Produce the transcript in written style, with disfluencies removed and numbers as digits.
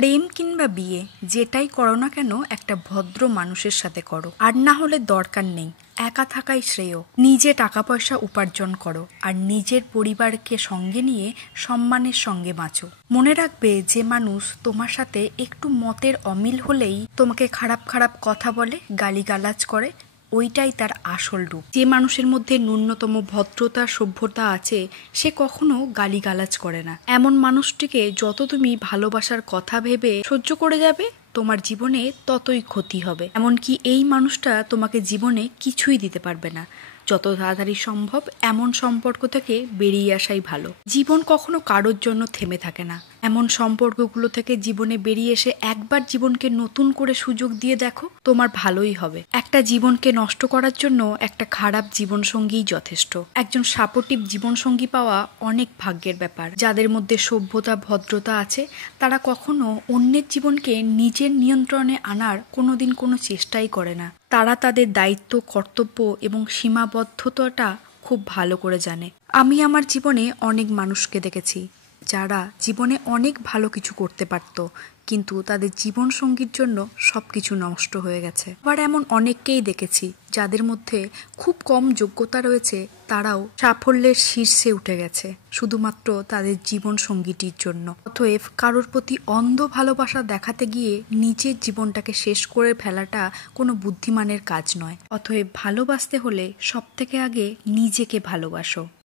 প্রেম কিংবা বিয়ে যেটাই করো না কেন একটা ভদ্র মানুষের সাথে করো, আর না হলে দরকার নেই, একা থাকাই শ্রেয়। নিজে টাকা পয়সা উপার্জন করো আর নিজের পরিবারকে সঙ্গে নিয়ে সম্মানের সঙ্গে বাঁচো। মনে রাখবে, যে মানুষ তোমার সাথে একটু মতের অমিল হলেই তোমাকে খারাপ খারাপ কথা বলে, গালিগালাজ করে, ওইটাই তার আসল রূপ। যে মানুষের মধ্যে ন্যূনতম ভদ্রতা সভ্যতা আছে সে কখনো গালিগালাজ করে না। এমন মানুষটিকে যত তুমি ভালোবাসার কথা ভেবে সহ্য করে যাবে, তোমার জীবনে ততই ক্ষতি হবে। এমনকি এই মানুষটা তোমাকে জীবনে কিছুই দিতে পারবে না। যত তাড়াতাড়ি সম্ভব এমন সম্পর্ক থেকে বেরিয়ে আসাই ভালো। জীবন কখনো কারোর জন্য থেমে থাকে না। এমন সম্পর্কগুলো থেকে জীবনে বেরিয়ে এসে একবার জীবনকে নতুন করে সুযোগ দিয়ে দেখো, তোমার ভালোই হবে। একটা জীবনকে নষ্ট করার জন্য একটা খারাপ জীবনসঙ্গীই যথেষ্ট। একজন সাপোর্টিভ জীবনসঙ্গী পাওয়া অনেক ভাগ্যের ব্যাপার। যাদের মধ্যে সভ্যতা ভদ্রতা আছে তারা কখনো অন্যের জীবনকে নিজের নিয়ন্ত্রণে আনার কোনোদিন কোনো চেষ্টাই করে না। তারা তাদের দায়িত্ব, কর্তব্য এবং সীমাবদ্ধতাটা খুব ভালো করে জানে। আমি আমার জীবনে অনেক মানুষকে দেখেছি যারা জীবনে অনেক ভালো কিছু করতে পারত, কিন্তু তাদের জীবন সঙ্গীর জন্য সবকিছু নষ্ট হয়ে গেছে। আবার এমন অনেককেই দেখেছি যাদের মধ্যে খুব কম যোগ্যতা রয়েছে, তারাও সাফল্যের শীর্ষে উঠে গেছে শুধুমাত্র তাদের জীবন সঙ্গীটির জন্য। অতএব কারোর প্রতি অন্ধ ভালোবাসা দেখাতে গিয়ে নিজের জীবনটাকে শেষ করে ফেলাটা কোনো বুদ্ধিমানের কাজ নয়। অতএব ভালোবাসতে হলে সবথেকে আগে নিজেকে ভালোবাসো।